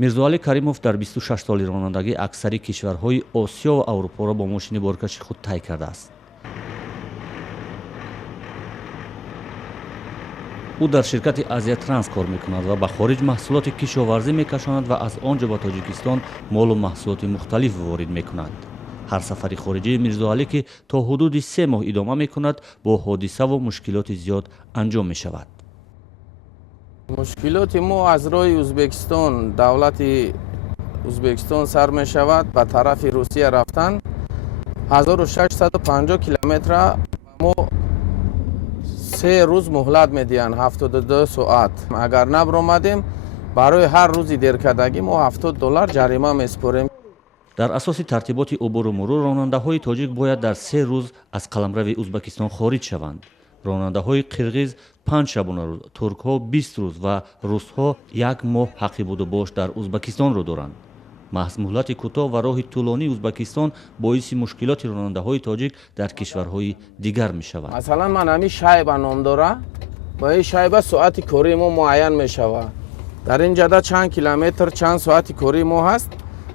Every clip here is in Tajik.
мирзоалӣ каримов дар 26 соли ронандагӣ аксари кишварҳои осиё ва аврупоро бо мошини боркаши худ тай кардааст. ӯ дар ширкати азия транс кор мекунад ва ба хориҷ маҳсулоти кишоварзӣ мекашонад ва аз он ҷо ба тоҷикистон молу маҳсулоти мухталиф ворид мекунад. ҳар сафари хориҷии мирзоалӣ ки то ҳудуди 3 моҳ идома мекунад, бо ҳодисаву мушкилоти зиёд анҷом мешавад. мушкилоти мо аз роҳи ӯзбекистон, давлати ӯзбекистон сар мешавад. Ба тарафи русия рафтан 1650 километра мо 3 рӯз муҳлат медиҳанд, 72 соат. Агар набромадем, барои ҳар рӯзи деркардагӣ мо $70 ҷарима месупорем. дар асоси тартиботи убуру мурур ронандаҳои тоҷик бояд дар 3 рӯз аз қаламрави ӯзбекистон хориҷ шаванд. ронандаҳои қирғиз 5 шабона рӯз, туркҳо 20 рӯз ва русҳо 1 моҳ ҳаққи будубош дар ӯзбекистонро доранд. маҳз муҳлати кӯтоҳ ва роҳи тӯлонии ӯзбекистон боиси мушкилоти ронандаҳои тоҷик дар кишварҳои дигар мешавад. масалан ман ҳамин шайба ном дора, ба ин шайба соати кории мо муайян мешавад. дар ин ҷада чанд километр, чанд соати кории мо ҳаст.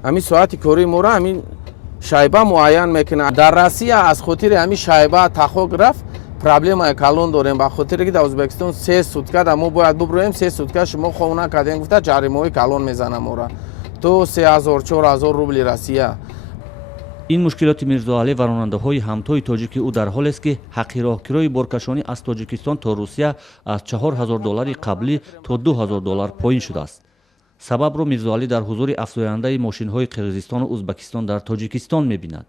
ҳамин соати кории моро ҳамин шайба муайян мекунад. дар Россия аз хотири ҳамин шайба тахограф проблемаи калон дорем, ба хотире ки дар ӯзбекистон 3 сутка да мо бояд буброем, 3 сутка шумо хов накардем гуфта ҷаримаҳои калон мезанам мора то 3000-4000 рубли Россия. ин мушкилоти мирзоалӣ ва ронандаҳои ҳамтои тоҷики ӯ дар ҳолест ки ҳаққи роҳгирои боркашонӣ аз тоҷикистон то русия аз $4000 қаблӣ то $2000 поин шудааст. сабабро мирзоалӣ дар ҳузури афзояндаи мошинҳои қирғизистону ӯзбекистон дар тоҷикистон мебинад,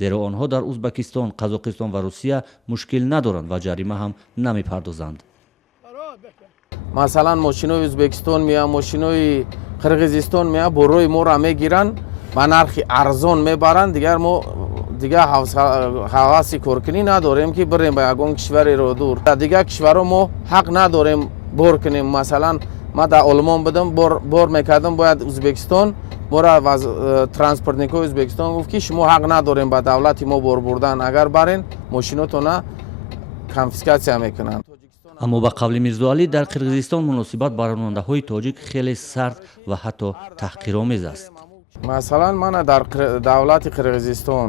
зеро онҳо дар ӯзбекистон, қазоқистон ва русия мушкил надоранд ва ҷарима ҳам намепардозанд. масалан мошинои ӯзбекистон меянд, мошинои қирғизистон меянд, бо рӯи моро мегиранд, ба нархи арзон мебаранд. дигар мо дигар ҳаваси коркунӣ надорем ки бирем ба ягон кишвареро дур. дар дигар кишварҳо мо ҳақ надорем бор кунем. масалан ма дар олмон будам, бор мекардам, бояд ӯзбекистон мора транспортникои ӯзбекистон гуфт ки шумо ҳақ надорем ба давлати мо бор бурдан, агар барен мошинотона конфискатсия мекунанд. аммо ба қавли мирзоалӣ дар қирғизистон муносибат ба ронандаҳои тоҷик хеле сард ва ҳатто таҳқиромез аст. масалан мана дар давлати қирғизистон,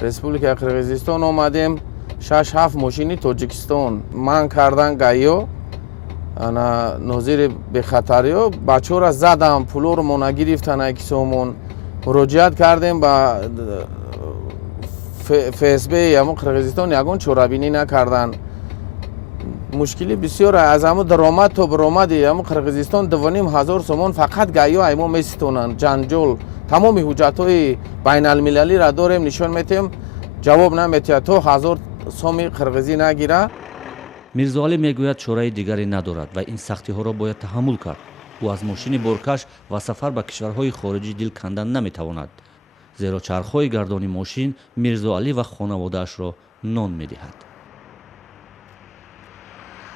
республикаи қирғизистон омадем, 6-7 мошини тоҷикистон ман кардан гайё нозири бехатариё бачора задам, пулоро мо нагирифтан акисомон. муроҷиат кардем ба ФСБ ҳамон қирғизистон, ягон чорабинӣ накардан. мушкили бисёр аз ҳамон даромад то баромади ҳамон қирғизистон 2500 сомон фақат гайё аймо меситонанд. ҷанҷол тамоми ҳуҷҷатҳои байналмилалиро дорем, нишон метем, ҷавоб наметиҳад то 1000 соми қирғизӣ нагира. мирзоалӣ мегӯяд чораи дигаре надорад ва ин сахтиҳоро бояд таҳаммул кард. ӯ аз мошини боркаш ва сафар ба кишварҳои хориҷӣ дил кандан наметавонад, зеро чархҳои гардони мошин мирзоалӣ ва хонаводаашро нон медиҳад.